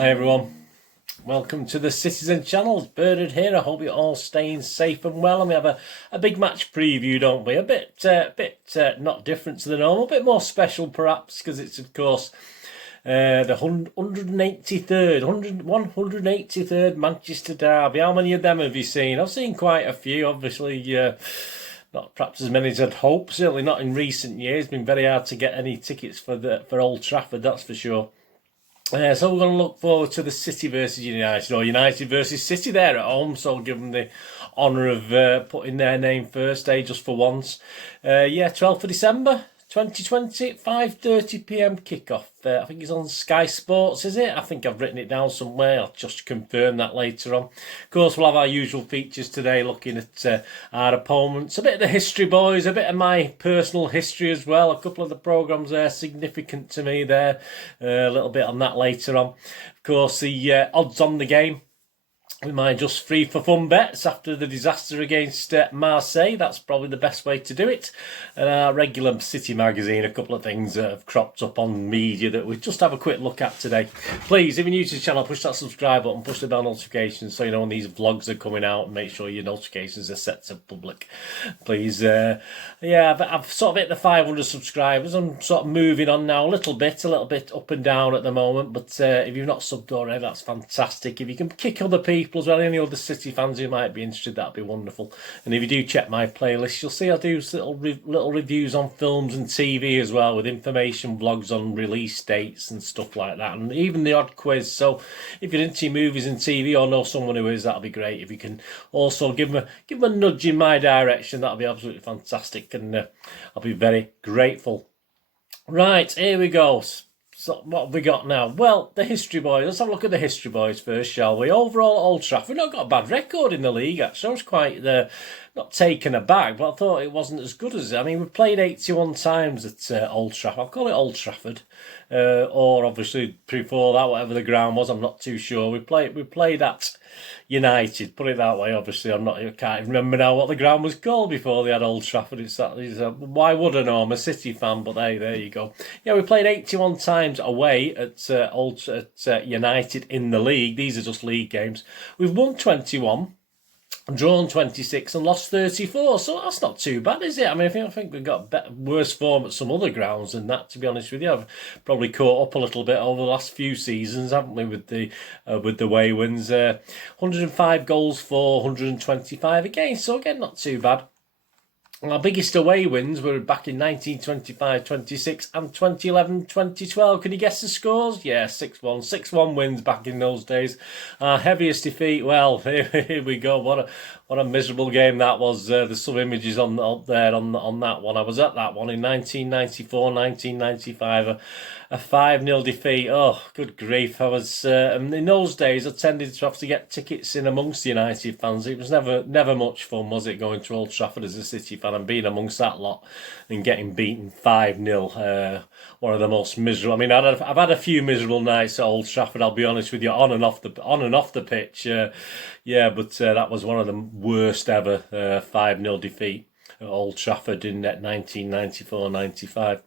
Hi everyone, welcome to the Citizen channel. It's Bernard here. I hope you're all staying safe and well. And we have a big match preview, don't we? A bit not different to the normal, a bit more special perhaps, because it's of course the 183rd Manchester derby. How many of them have you seen? I've seen quite a few, obviously. Not perhaps as many as I'd hope. Certainly not in recent years. It's been very hard to get any tickets for Old Trafford, that's for sure. So we're going to look forward to the City versus United, or United versus City there at home. So I'll give them the honour of putting their name first, just for once. 12th of December 2020, 5:30 p.m. kickoff. I think it's on Sky Sports, is it? I think I've written it down somewhere. I'll just confirm that later on. Of course, we'll have our usual features today, looking at our opponents. A bit of the history, boys. A bit of my personal history as well. A couple of the programmes there significant to me there. A little bit on that later on. Of course, the odds on the game. We might just free for fun bets after the disaster against Marseille. That's probably the best way to do it. And our regular City magazine, a couple of things that have cropped up on media that we just have a quick look at today. Please, if you're new to the channel, push that subscribe button, push the bell notifications so you know when these vlogs are coming out, and make sure your notifications are set to public. Please, I've sort of hit the 500 subscribers. I'm sort of moving on now a little bit up and down at the moment. But if you've not subbed already, that's fantastic. If you can kick other people as well, any other City fans who might be interested, that'd be wonderful. And if you do check my playlist, you'll see I do little reviews on films and TV as well, with information vlogs on release dates and stuff like that, and even the odd quiz. So if you're into movies and TV or know someone who is, that'll be great. If you can also give them a nudge in my direction, that'll be absolutely fantastic, and I'll be very grateful. Right, here we go. So what have we got now? Well, the history boys. Let's have a look at the history boys first, shall we? Overall, Old Trafford not got a bad record in the league, actually. I was quite not taken aback, but I thought it wasn't as good as it. I mean, we played 81 times at Old Trafford. I'll call it Old Trafford, or obviously before that, whatever the ground was, I'm not too sure. We played at United, put it that way. Obviously, I can't even remember now what the ground was called before they had Old Trafford. Why would I know? I'm a City fan, but there you go. Yeah, we played 81 times away at United in the league. These are just league games. We've won 21. Drawn 26 and lost 34, so that's not too bad, is it? I mean, I think we've got worse form at some other grounds than that, to be honest with you. I've probably caught up a little bit over the last few seasons, haven't we, with the away wins. 105 goals for, 125 against, so again, not too bad. Our biggest away wins were back in 1925-26 and 2011-2012. Can you guess the scores? Yeah, 6-1. 6-1 wins back in those days. Our heaviest defeat, well, here we go. What a miserable game that was. There's some images up there on that one. I was at that one in 1994-1995. A 5-0 defeat. Oh, good grief. I was in those days I tended to have to get tickets in amongst the United fans. It was never much fun, was it, going to Old Trafford as a City fan and being amongst that lot and getting beaten 5-0. One of the most miserable. I mean, I've had a few miserable nights at Old Trafford, I'll be honest with you, on and off the pitch. But that was one of the worst ever 5-0 defeat at Old Trafford in 1994-95.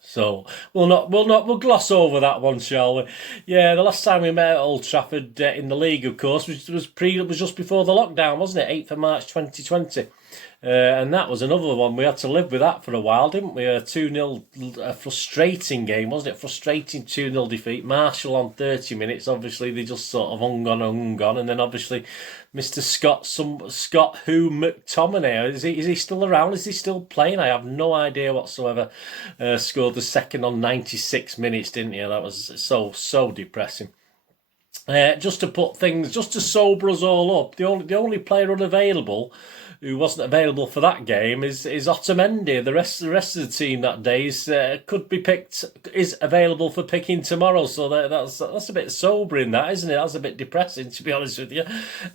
So we'll gloss over that one, shall we? Yeah, the last time we met at Old Trafford in the league, of course, was just before the lockdown, wasn't it? 8th of March 2020. And that was another one. We had to live with that for a while, didn't we? A 2-0, a frustrating game, wasn't it? Frustrating 2-0 defeat. Marshall on 30 minutes. Obviously, they just sort of hung on. And then obviously, Mr. Scott McTominay. Is he still around? Is he still playing? I have no idea whatsoever. Scored the second on 96 minutes, didn't he? That was so depressing. Just to sober us all up, the only player unavailable who wasn't available for that game is Otamendi. The rest of the team that day is available for picking tomorrow. So that's a bit sobering, that, isn't it? That's a bit depressing, to be honest with you.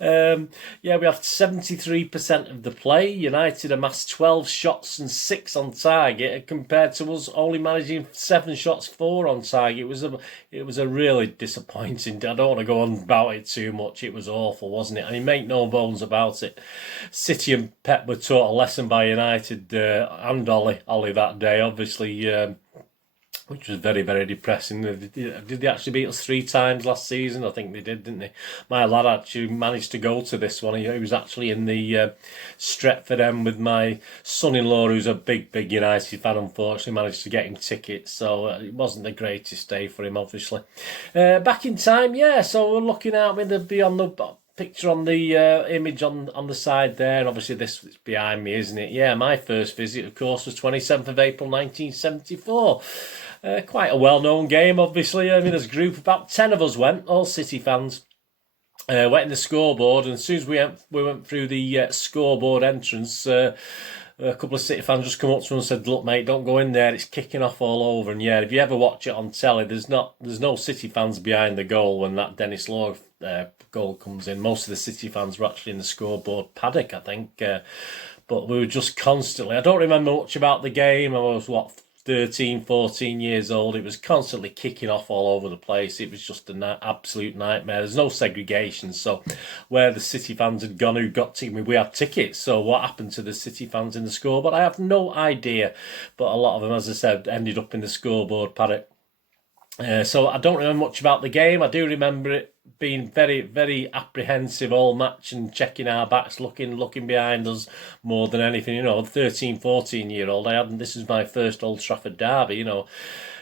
We have 73% of the play. United amassed 12 shots and 6 on target, compared to us only managing 7 shots, 4 on target. It was a really disappointing. I don't want to go on about it too much. It was awful, wasn't it? I mean, make no bones about it. City and Pep were taught a lesson by United and Ollie that day. Obviously, which was very, very depressing. Did they actually beat us 3 times last season? I think they did, didn't they? My lad actually managed to go to this one. He was actually in the Stretford end with my son-in-law, who's a big, big United fan. Unfortunately, managed to get him tickets, so it wasn't the greatest day for him, obviously. Back in time, yeah, so we're looking out with the beyond the picture on the image on the side there, and obviously this is behind me, isn't it? Yeah, my first visit, of course, was 27th of April 1974. Quite a well-known game, obviously. I mean, as a group, about 10 of us went, all City fans. Went in the scoreboard, and as soon as we went through the scoreboard entrance, a couple of City fans just come up to us and said, "Look, mate, don't go in there. It's kicking off all over." And yeah, if you ever watch it on telly, there's no City fans behind the goal when that Dennis Law goal comes in. Most of the City fans were actually in the scoreboard paddock, I think. But we were just constantly. I don't remember much about the game. I was 13, 14 years old. It was constantly kicking off all over the place. It was just an absolute nightmare. There's no segregation. So where the City fans had gone, who got to me, we had tickets. So what happened to the City fans in the scoreboard? I have no idea. But a lot of them, as I said, ended up in the scoreboard paddock. So I don't remember much about the game. I do remember it being very, very apprehensive all match and checking our backs, looking behind us more than anything. You know, 13, 14-year-old. This is my first Old Trafford derby, you know.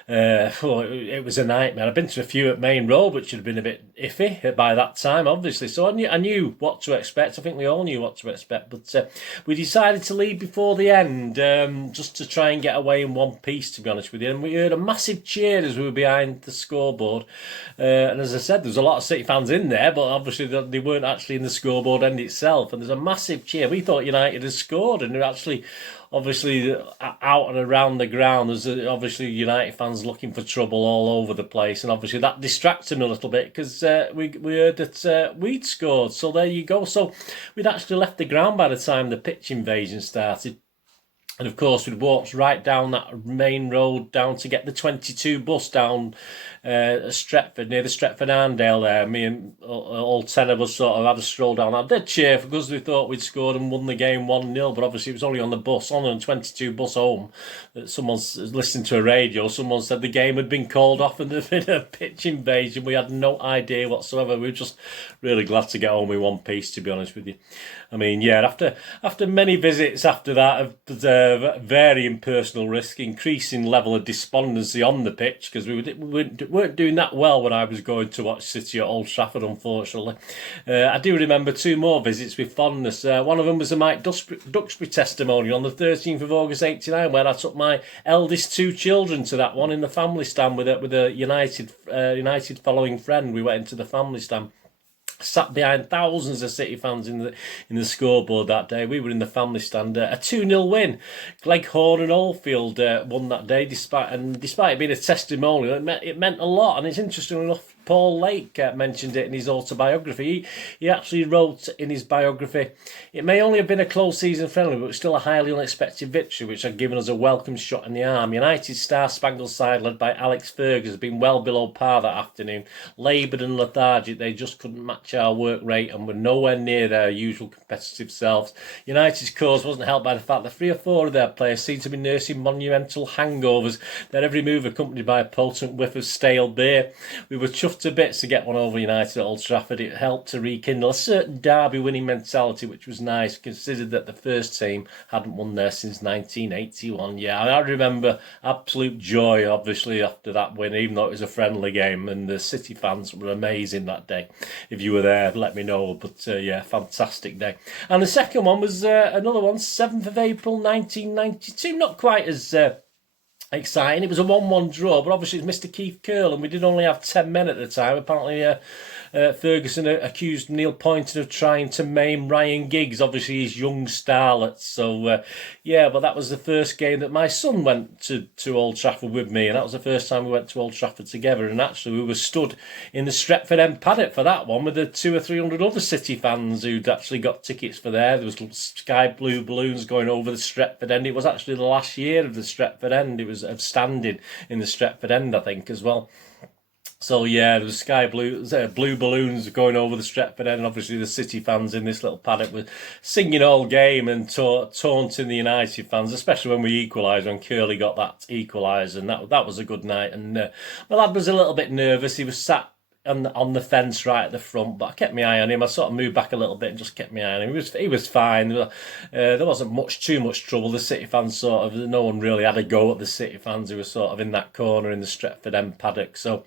It was a nightmare. I've been to a few at Main Road, which had been a bit iffy by that time, obviously. So I knew what to expect. I think we all knew what to expect. But we decided to leave before the end, just to try and get away in one piece, to be honest with you. And we heard a massive cheer as we were behind the scoreboard. And as I said, there's a lot of City fans in there, but obviously they weren't actually in the scoreboard end itself. And there's a massive cheer. We thought United had scored, and they're actually obviously out and around the ground. There's obviously United fans looking for trouble all over the place, and obviously that distracted them a little bit because we heard that we'd scored. So there you go. So we'd actually left the ground by the time the pitch invasion started. And of course, we'd walked right down that main road down to get the 22 bus down Stretford, near the Stretford Arndale there. Me and all 10 of us sort of had a stroll down. I did cheer because we thought we'd scored and won the game 1-0, but obviously it was only on the bus, on the 22 bus home, that someone's listened to a radio. Someone said the game had been called off and there'd been a pitch invasion. We had no idea whatsoever. We were just really glad to get home in one piece, to be honest with you. I mean, yeah, after many visits after that of varying personal risk, increasing level of despondency on the pitch, because we weren't doing that well when I was going to watch City at Old Trafford, unfortunately. I do remember 2 more visits with fondness. One of them was a Mike Duxbury testimonial on the 13th of August 89, where I took my eldest 2 children to that one in the family stand with a United following friend. We went into the family stand. Sat behind thousands of City fans in the scoreboard that day. We were in the family stand. A 2-0 win. Gleghorn and Oldfield won that day, despite it being a testimonial. It meant a lot, and it's interesting enough. Paul Lake mentioned it in his autobiography. He actually wrote in his biography, "It may only have been a close season friendly, but it was still a highly unexpected victory, which had given us a welcome shot in the arm. United's star-spangled side, led by Alex Fergus, has been well below par that afternoon. Laboured and lethargic, they just couldn't match our work rate and were nowhere near their usual competitive selves. United's cause wasn't helped by the fact that 3 or 4 of their players seemed to be nursing monumental hangovers, their every move accompanied by a potent whiff of stale beer. We were chuffed to bits to get one over United at Old Trafford. It helped to rekindle a certain derby winning mentality, which was nice, considered that the first team hadn't won there since 1981. Yeah, I remember absolute joy, obviously, after that win, even though it was a friendly game, and the City fans were amazing that day. If you were there, let me know. But yeah, fantastic day. And the second one was another one, 7th of April 1992. Not quite as exciting. It was a 1-1 draw, but obviously it was Mr. Keith Curle, and we did only have 10 men at the time. Apparently Ferguson accused Neil Poynton of trying to maim Ryan Giggs, obviously his young starlet. So yeah, but that was the first game that my son went to Old Trafford with me, and that was the first time we went to Old Trafford together. And actually we were stood in the Stretford end paddock for that one with the 200 or 300 other City fans who'd actually got tickets for there. There was sky blue balloons going over the Stretford end. It was actually the last year of the Stretford end. It was of standing in the Stretford end, I think, as well. So yeah, there was blue balloons going over the Stretford end, and obviously the City fans in this little paddock were singing all game and taunting the United fans, especially when we equalised, when Curley got that equaliser, and that was a good night. And my lad was a little bit nervous. He was sat on the fence right at the front, but I kept my eye on him. I sort of moved back a little bit and just kept my eye on him. He was fine. There wasn't too much trouble. The City fans no one really had a go at the City fans who were sort of in that corner in the Stretford end paddock. So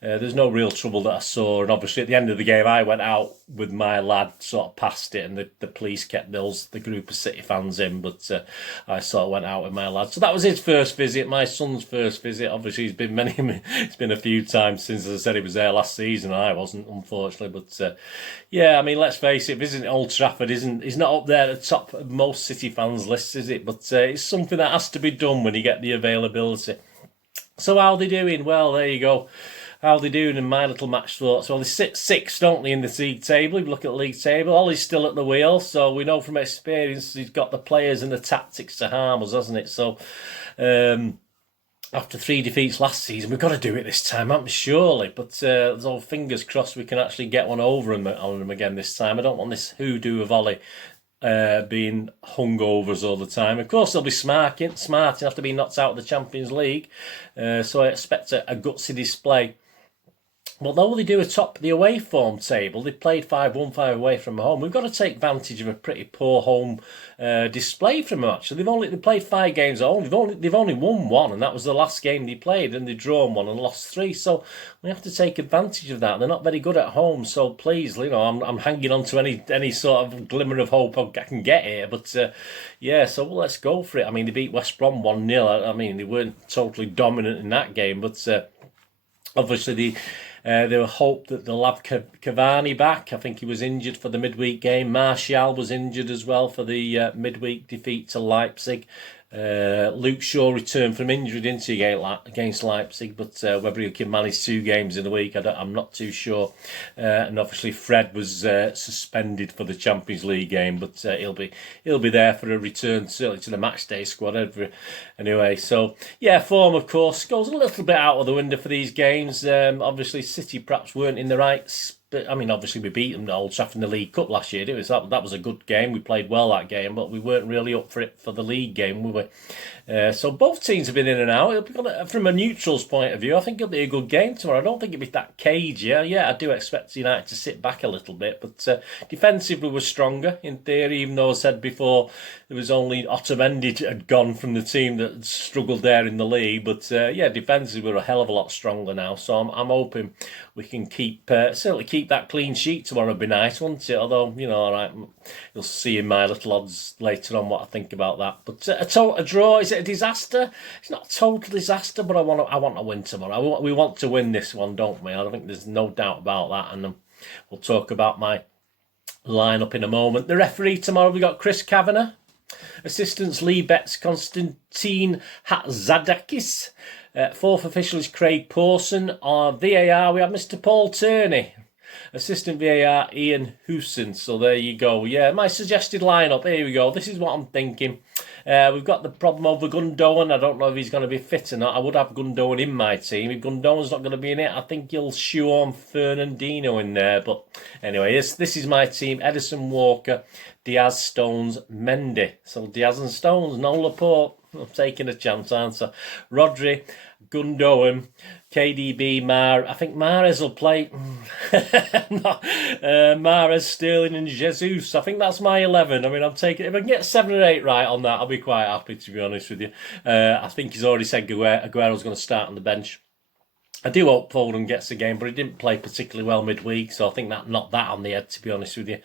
there's no real trouble that I saw. And obviously at the end of the game, I went out with my lad sort of past it, and the police kept the group of City fans in, but I sort of went out with my lad. So that was his first visit, my son's first visit. Obviously it's been a few times since, as I said, he was there last season. I wasn't, unfortunately, but yeah, I mean, let's face it, visiting Old Trafford is not up there at the top of most City fans' lists, is it? But it's something that has to be done when you get the availability. So how are they doing? Well, there you go. How are they doing in my little match thoughts? Well, they sit sixth, don't they, in the league table? If you look at the league table, Ollie's still at the wheel, so we know from experience he's got the players and the tactics to harm us, hasn't it? So after 3 defeats last season, we've got to do it this time, haven't we? Surely. But there's all fingers crossed we can actually get one over on them again this time. I don't want this hoodoo of Ollie being hungovers all the time. Of course, they'll be smarting after being knocked out of the Champions League. So I expect a gutsy display. Well, though they do atop the away form table, they played 5-1-5 away from home. We've got to take advantage of a pretty poor home display from them. Actually, they played 5 games at home. They've only won 1, and that was the last game they played, and they've drawn 1 and lost 3. So we have to take advantage of that. They're not very good at home, so please, I'm hanging on to any sort of glimmer of hope I can get here. But yeah, so let's go for it. I mean, they beat West Brom 1-0. I mean, they weren't totally dominant in that game, but obviously there were hope that they'll have Cavani back. I think he was injured for the midweek game. MARSEILLE was injured as well for the midweek defeat to Leipzig. Luke Shaw returned from injury, didn't he, against Leipzig, but whether he can manage 2 games in a week, I'm not too sure. And obviously Fred was suspended for the Champions League game, but he'll be there for a return, certainly to the matchday squad. Anyway, so yeah, form of course goes a little bit out of the window for these games. Obviously City perhaps weren't in the right. But I mean, obviously we beat them at Old Trafford in the League Cup last year. That was a good game. We played well that game, but we weren't really up for it for the league game, were we? So both teams have been in and out. From a neutral's point of view, I think it'll be a good game tomorrow. I don't think it'll be that cagey. Yeah, I do expect United to sit back a little bit, but defensively we're stronger in theory. Even though I said before there was only Otamendi had gone from the team that had struggled there in the league, but yeah, defensively we're a hell of a lot stronger now. So I'm hoping we can certainly keep that clean sheet tomorrow. Would be nice, wouldn't it? Although, all right, you'll see in my little odds later on what I think about that. But a draw, is it a disaster? It's not a total disaster, but I want to win tomorrow. We want to win this one, don't we? I think there's no doubt about that. And we'll talk about my lineup in a moment. The referee tomorrow, we got Chris Kavanagh. Assistants Lee Betts, Konstantin Hatzadakis. 4th official is Craig Pawson. VAR, we have Mr. Paul Turney. Assistant VAR, Ian Hewson. So there you go. Yeah, my suggested lineup. Here we go. This is what I'm thinking. We've got the problem over Gundogan. I don't know if he's going to be fit or not. I would have Gundogan in my team. If Gundogan's not going to be in it, I think he'll shoehorn Fernandinho in there. But anyway, this is my team. Edison, Walker, Diaz, Stones, Mendy. So Diaz and Stones, no Laporte. I'm taking a chance, aren't I? Rodri, Gundogan, KDB, I think Mahrez will play. Mahrez, Sterling and Jesus. I think that's my 11. I mean, I'm taking, if I can get 7 or 8 right on that, I'll be quite happy, to be honest with you. I think he's already said Aguero's going to start on the bench. I do hope Foden gets a game, but he didn't play particularly well midweek, so I think that knocked that on the head, to be honest with you.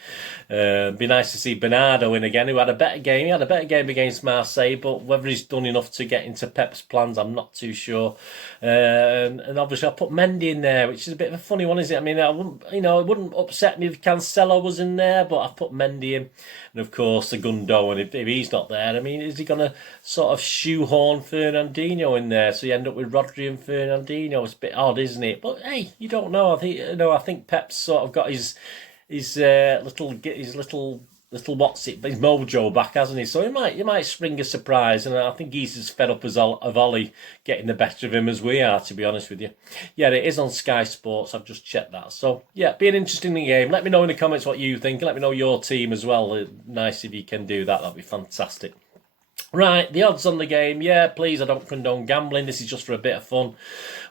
Be nice to see Bernardo in again, who had a better game. He had a better game against Marseille, but whether he's done enough to get into Pep's plans, I'm not too sure. And obviously I put Mendy in there, which is a bit of a funny one, isn't it? I mean, it wouldn't upset me if Cancelo was in there, but I've put Mendy in. And of course, the Gundogan, if he's not there, I mean, is he going to sort of shoehorn Fernandinho in there? So you end up with Rodri and Fernandinho. It's a bit odd, isn't it? But hey, you don't know. I think Pep's sort of got his little little what's it, his mojo back, hasn't he? So he might spring a surprise, and I think he's as fed up as of Ollie getting the better of him as we are, to be honest with you. Yeah, it is on Sky Sports. I've just checked that. So yeah, be an interesting game. Let me know in the comments what you think. Let me know your team as well. Nice if you can do that. That'd be fantastic. Right, the odds on the game. Yeah, please, I don't condone gambling. This is just for a bit of fun.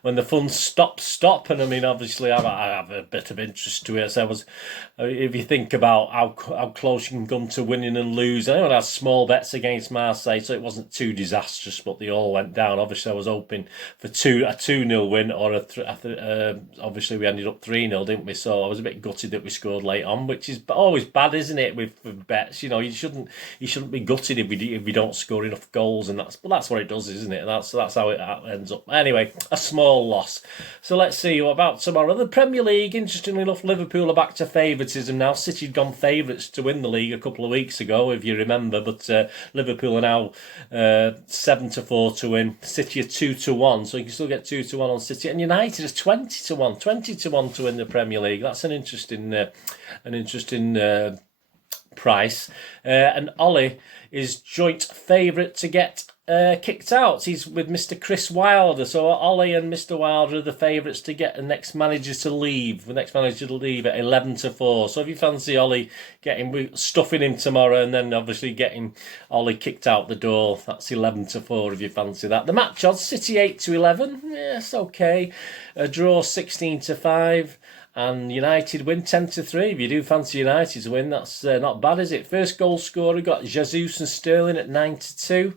When the fun stops. And I mean, obviously, I have a bit of interest to it. So if you think about how close you can come to winning and losing, I know I had small bets against Marseille, so it wasn't too disastrous, but they all went down. Obviously, I was hoping for a 2-0 win, or obviously we ended up 3-0, didn't we? So I was a bit gutted that we scored late on, which is always bad, isn't it? With bets, you know, you shouldn't be gutted if we don't score enough goals, and that's what it does, isn't it? That's how it ends up. Anyway, a small loss. So let's see what about tomorrow. The Premier League, interestingly enough, Liverpool are back to favouritism now. City had gone favourites to win the league a couple of weeks ago, if you remember, but Liverpool are now 7-4 to win. City are 2-1, so you can still get 2-1 on City. And United is 20-1 to win the Premier League. That's an interesting price. And Ollie is joint favourite to get kicked out. He's with Mr. Chris Wilder. So Ollie and Mr. Wilder are the favourites to get the next manager to leave. The next manager to leave at 11-4. So if you fancy Ollie stuffing him tomorrow, and then obviously getting Ollie kicked out the door, that's 11-4 if you fancy that. The match odds: City 8-11. Yes, okay. A draw 16-5. And United win 10-3. If you do fancy United to win, that's not bad, is it? First goal scorer got Jesus and Sterling at 9-2.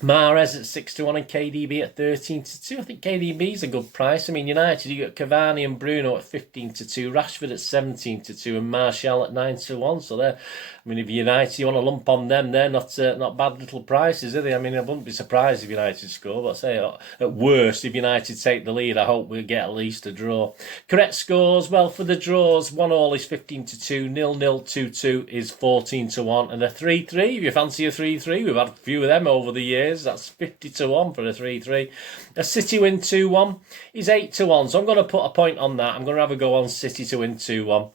Mahrez at 6-1 and KDB at 13-2. I think KDB is a good price. I mean, United, you got Cavani and Bruno at 15-2, Rashford at 17-2, and Martial at 9-1. So they're, I mean, if United, you want to lump on them, they're not bad little prices, are they? I mean, I wouldn't be surprised if United score, but I say at worst, if United take the lead, I hope we'll get at least a draw. Correct scores, well, for the draws, 1-1 is 15-2, 0-0, 2-2 is 14-1, and a 3-3, if you fancy a 3-3, we've had a few of them over the years. That's 50-1 for a 3-3. A City win 2-1 is 8-1. So I'm going to put a point on that. I'm going to have a go on City to win 2-1.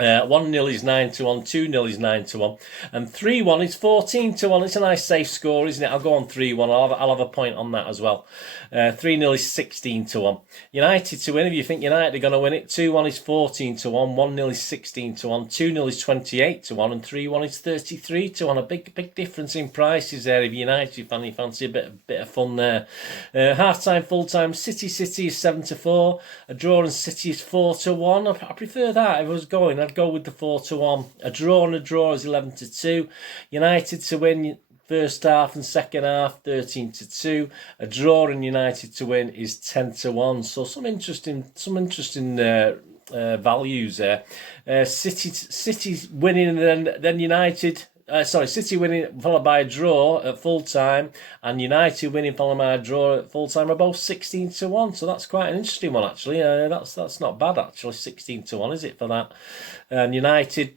1-0 is 9-1, 2-0 is 9-1, and 3-1 is 14-1. It's a nice safe score, isn't it? I'll go on 3-1. I'll have a point on that as well. 3-0 is 16-1. United to win. If you think United are going to win it, 2-1 is 14-1, 1-0 is 16-1, 2-0 is 28-1, and 3-1 is 33-1. A big difference in prices there. If United fancy a bit of fun there. Half time, full time. City is 7-4. A draw and City is 4-1. I prefer that. If I was going, I'd go with the 4-1. A draw is 11-2. United to win first half and second half 13-2. A draw and United to win is 10-1. So some interesting values there. City's winning and then United. City winning followed by a draw at full time, and United winning followed by a draw at full time are both 16-1. So that's quite an interesting one, actually. That's not bad, actually. 16-1, is it, for that? And United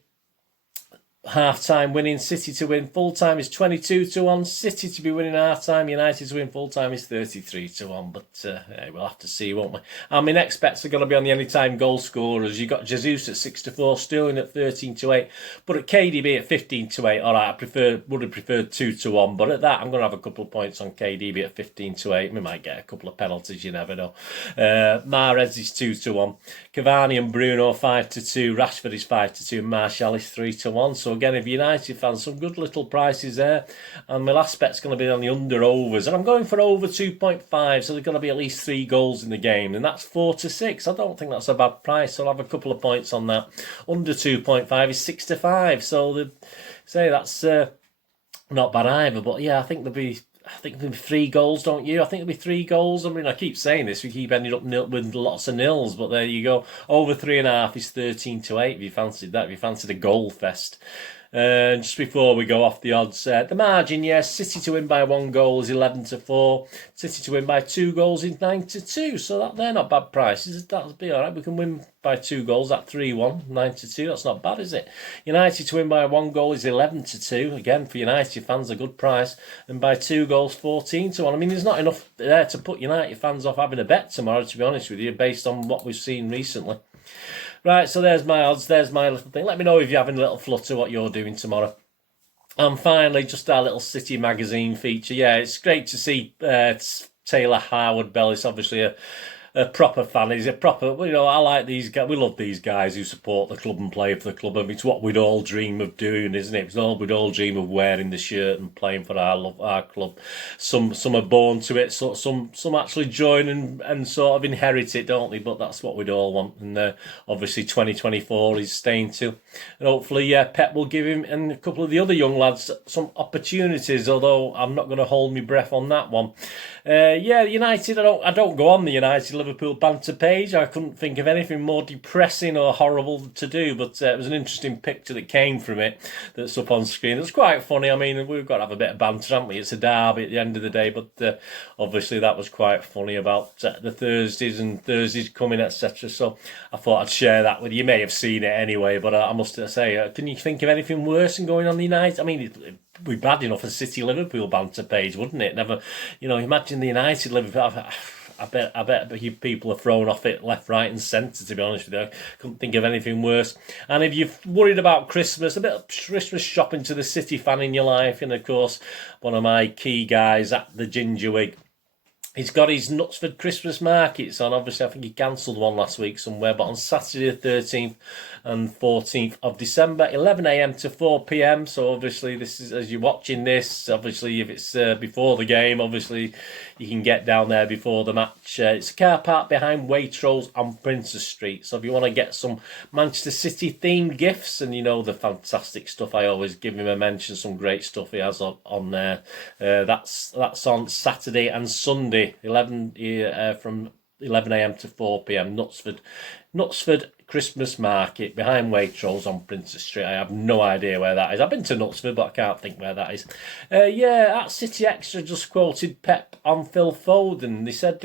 half-time winning, City to win full-time is 22-1. City to be winning half-time, United to win full-time is 33-1. But we'll have to see, won't we? And my next bets are going to be on the anytime goal scorers. You got Jesus at 6-4, Sterling at 13-8, but at KDB at 15-8. All right, would have preferred 2-1, but at that, I'm going to have a couple of points on KDB at 15-8. We might get a couple of penalties, you never know. Mahrez is 2-1. Cavani and Bruno 5-2. Rashford is 5-2. Martial is 3-1. So again, if United fans, some good little prices there. And my last bet's going to be on the under-overs. And I'm going for over 2.5, so there's going to be at least 3 goals in the game. And that's 4-6. I don't think that's a bad price, so I'll have a couple of points on that. Under 2.5 is 6-5. So that's not bad either. But yeah, I think there'll be 3 goals, don't you? I think there'll be 3 goals. I mean, I keep saying this, we keep ending up with lots of nils, but there you go. Over 3.5 is 13-8 if you fancied that, if you fancied a goal fest. Just before we go off the odds, the margin, yes, City to win by 1 goal is 11-4. City to win by 2 goals is 9-2. So they're not bad prices. That'll be all right. We can win by 2 goals at 3-1, 9-2. That's not bad, is it? United to win by 1 goal is 11-2. Again, for United fans, a good price. And by 2 goals, 14-1. I mean, there's not enough there to put United fans off having a bet tomorrow, to be honest with you, based on what we've seen recently. Right, so there's my odds, there's my little thing. Let me know if you're having a little flutter what you're doing tomorrow. And finally, just our little City magazine feature. Yeah, it's great to see Taylor Howard-Bellis, obviously a proper fan. He's a proper, I like these guys. We love these guys who support the club and play for the club. I mean, it's what we'd all dream of doing, isn't it? We'd all dream of wearing the shirt and playing for our club. Some are born to it, so some actually join and sort of inherit it, don't they? But that's what we'd all want. And obviously 2024 is staying too. And hopefully, Pep will give him and a couple of the other young lads some opportunities, although I'm not going to hold my breath on that one. United, I don't go on the United Liverpool banter page. I couldn't think of anything more depressing or horrible to do, but it was an interesting picture that came from it that's up on screen. It's quite funny. I mean, we've got to have a bit of banter, haven't we? It's a derby at the end of the day, but obviously that was quite funny about the Thursdays coming, etc. So I thought I'd share that with you. You may have seen it anyway, but I must say, can you think of anything worse than going on the United? I mean, it'd be bad enough a City Liverpool banter page, wouldn't it? Never, imagine the United Liverpool. I bet people are thrown off it left, right, and centre. To be honest with you, I couldn't think of anything worse. And if you're worried about Christmas, a bit of Christmas shopping to the City fan in your life, and of course, one of my key guys at the Gingerwig. He's got his Knutsford Christmas markets on. Obviously, I think he cancelled one last week somewhere, but on Saturday the 13th and 14th of December, 11 a.m. to 4 p.m. So obviously, this is, as you're watching this, obviously, if it's before the game, obviously, you can get down there before the match. It's a car park behind Waitrose on Princess Street. So if you want to get some Manchester City themed gifts, and the fantastic stuff, I always give him a mention, some great stuff he has on there. That's on Saturday and Sunday. 11 from 11 a.m. to 4 p.m. Knutsford Christmas Market behind Waitrose on Princess Street. I have no idea where that is. I've been to Knutsford, but I can't think where that is. At City Extra just quoted Pep on Phil Foden. They said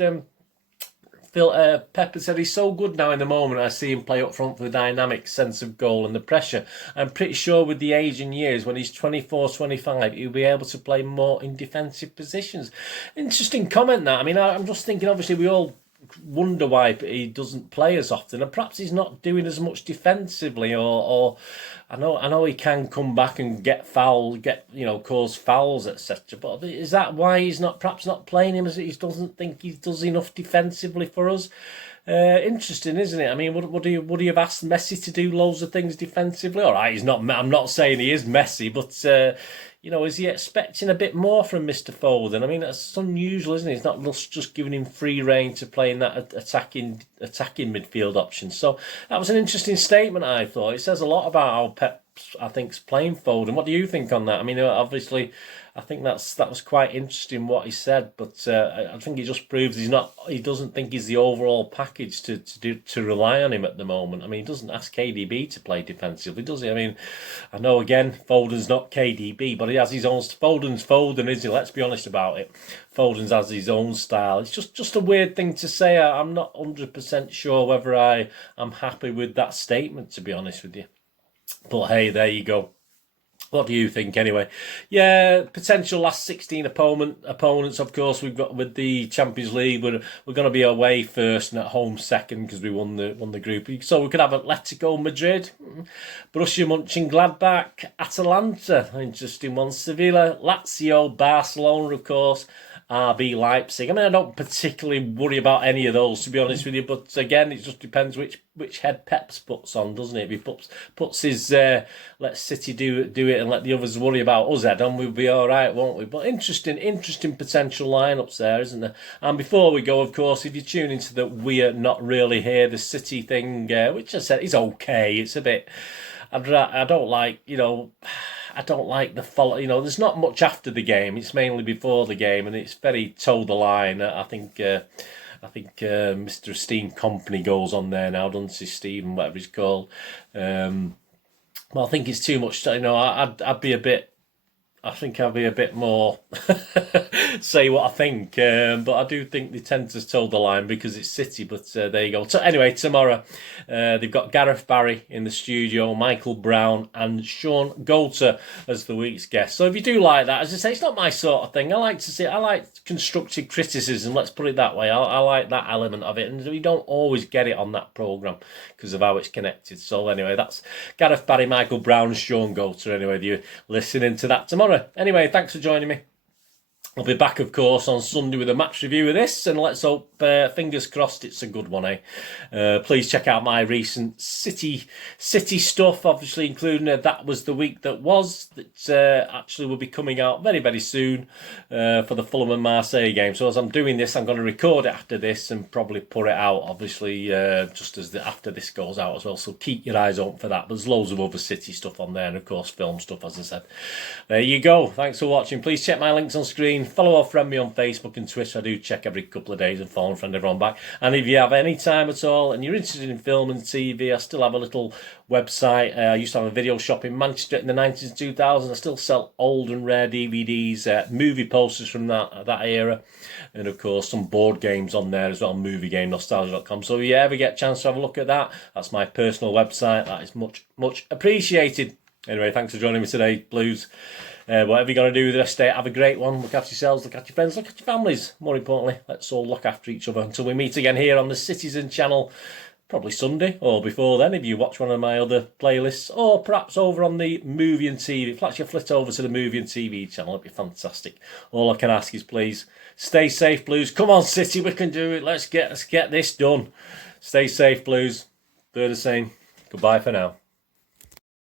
Pep said he's so good now in the moment. I see him play up front for the dynamic sense of goal and the pressure. I'm pretty sure with the age and years, when he's 24, 25, he'll be able to play more in defensive positions. Interesting comment that. I mean, I'm just thinking, obviously, we all wonder why he doesn't play as often, and perhaps he's not doing as much defensively, or I know he can come back and get fouled, cause fouls, etc. But is that why he's perhaps not playing him, as he doesn't think he does enough defensively for us? Interesting, isn't it? I mean, would he have asked Messi to do loads of things defensively? All right, he's not. I'm not saying he is Messi, but is he expecting a bit more from Mr. Foden? I mean, that's unusual, isn't it? He's not just giving him free rein to play in that attacking midfield option. So that was an interesting statement, I thought. It says a lot about how Pep, I think, is playing Foden. What do you think on that? I mean, obviously, I think that was quite interesting what he said, but I think he just proves he doesn't think he's the overall package to rely on him at the moment. I mean, he doesn't ask KDB to play defensively, does he? I mean, I know again Foden's not KDB, but he has his own. Foden's Foden, isn't he? Let's be honest about it. Foden's has his own style. It's just a weird thing to say. I'm not 100% sure whether I'm happy with that statement, to be honest with you. But hey, there you go. What do you think anyway? Yeah, potential last 16 opponents, of course, we've got with the Champions League. We're going to be away first and at home second because we won the group. So we could have Atletico Madrid, Borussia Mönchengladbach, Atalanta, interesting one, Sevilla, Lazio, Barcelona, of course, RB Leipzig. I mean, I don't particularly worry about any of those, to be honest with you. But again, it just depends which head Pep's puts on, doesn't it? If he puts his let City do it and let the others worry about us head on, we'll be all right, won't we? But interesting potential lineups there, isn't there? And before we go, of course, if you tune into the We're Not Really Here, the City thing, which I said is okay. It's a bit. I don't like, I don't like the follow. There's not much after the game. It's mainly before the game, and it's very toe the line. I think Mr. Esteemed Company goes on there now, doesn't he, Stephen, whatever he's called. Well, I think it's too much. I'd be a bit. I think I'll be a bit more say what I think, but I do think they tend to toe the line because it's City. But there you go. So anyway, tomorrow they've got Gareth Barry in the studio, Michael Brown and Sean Goulter as the week's guest. So if you do like that, as I say, it's not my sort of thing. I like constructive criticism. Let's put it that way. I like that element of it, and we don't always get it on that programme because of how it's connected. So anyway, that's Gareth Barry, Michael Brown and Sean Goulter. Anyway, if you're listening to that tomorrow. Anyway, thanks for joining me. I'll be back, of course, on Sunday with a match review of this, and let's hope, fingers crossed, it's a good one, eh? Please check out my recent City stuff, obviously including That Was the Week That Was, that actually will be coming out very, very soon for the Fulham and Marseille game. So as I'm doing this, I'm going to record it after this and probably put it out, obviously, just as after this goes out as well. So keep your eyes open for that. There's loads of other City stuff on there, and of course, film stuff, as I said. There you go. Thanks for watching. Please check my links on screen. Follow or friend me on Facebook and Twitter. I do check every couple of days and follow and friend everyone back. And if you have any time at all and you're interested in film and TV, I still have a little website. I used to have a video shop in Manchester in the 90s and 2000s. I still sell old and rare DVDs, movie posters from that era, and of course some board games on there as well, moviegamenostalgia.com. So if you ever get a chance to have a look at that, that's my personal website. That is much, much appreciated. Anyway, thanks for joining me today, Blues. Whatever you're going to do the rest of the day, have a great one. Look after yourselves, look after your friends, look after your families. More importantly, let's all look after each other until we meet again here on the Citizen channel, probably Sunday or before then if you watch one of my other playlists, or perhaps over on the Movie and TV. If you flit over to the Movie and TV channel, it'd be fantastic. All I can ask is please stay safe, Blues. Come on, City, we can do it. Let's get this done. Stay safe, Blues. They're the same. Goodbye for now.